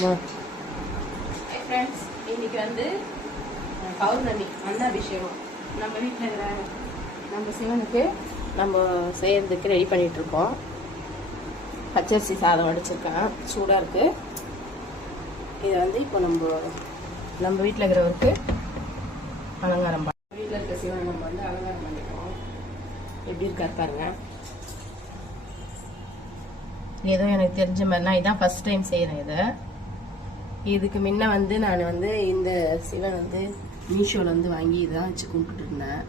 Friends, இன்னைக்கு வந்து பௌர்ணமி அன்னாபிஷேகம். நம்ம வீட்டில் இருக்கிற நம்ம சிவனுக்கு நம்ம செய்யறதுக்கு ரெடி பண்ணிட்டு இருக்கோம். பச்சரிசி சாதம் வடிச்சிருக்கேன், சூடாக இருக்கு. இதை வந்து இப்போ நம்ம வீட்டில் இருக்கிறவருக்கு அலங்காரம் வீட்டில் இருக்க சிவனை நம்ம வந்து அலங்காரம் பண்ணிக்கிறோம். எப்படி இருக்காரு பாருங்க. ஏதோ எனக்கு தெரிஞ்ச மாதிரி நான் இதான் ஃபர்ஸ்ட் டைம் செய்கிறேன். இதுக்கு முன்ன வந்து நான் வந்து இந்த சிவன் வந்து மீஷோவில் வந்து வாங்கி இதான் வச்சு கும்பிட்டு இருந்தேன்.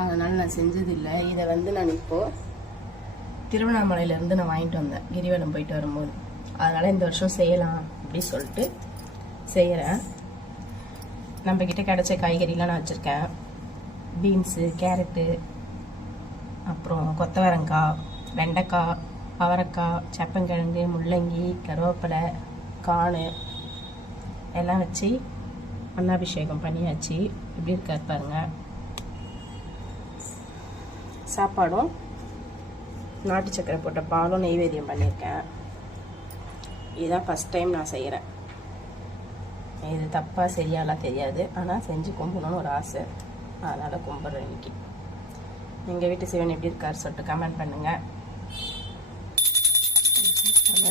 அதனால் நான் செஞ்சதில்லை. இதை வந்து நான் இப்போது திருவண்ணாமலையிலேருந்து நான் வாங்கிட்டு வந்தேன் கிரிவலம் போயிட்டு வரும்போது. அதனால் இந்த வருஷம் செய்யலாம் அப்படின்னு சொல்லிட்டு செய்கிறேன். நம்மக்கிட்ட கிடைச்ச காய்கறிலாம் நான் வச்சுருக்கேன். பீன்ஸு, கேரட்டு, அப்புறம் கொத்தவரங்காய், வெண்டைக்காய், அவரைக்காய், சப்பங்கிழங்கு, முள்ளங்கி, கருவேப்பிலை, காணு எல்லாம் வச்சு அன்னாபிஷேகம் பண்ணியாச்சு. எப்படி இருக்காரு பாருங்க. சாப்பாடும் நாட்டு சக்கரை போட்ட பாலும் நெய்வேத்தியம் பண்ணியிருக்கேன். இதுதான் ஃபஸ்ட் டைம் நான் செய்கிறேன். இது தப்பாக சரியாலாம் தெரியாது, ஆனால் செஞ்சு கும்பிடணும்னு ஒரு ஆசை. அதனால் கும்பிட்றேன் இன்னைக்கு. எங்கள் வீட்டு சிவன் எப்படி இருக்காரு சொல்லிட்டு கமெண்ட் பண்ணுங்கள்.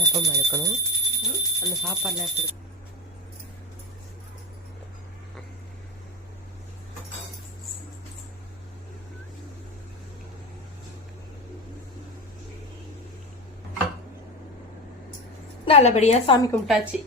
எப்போ எடுக்கணும் அந்த சாப்பாடுலாம் எப்படி நல்லபடியாக சாமி கும்பிட்டாச்சு.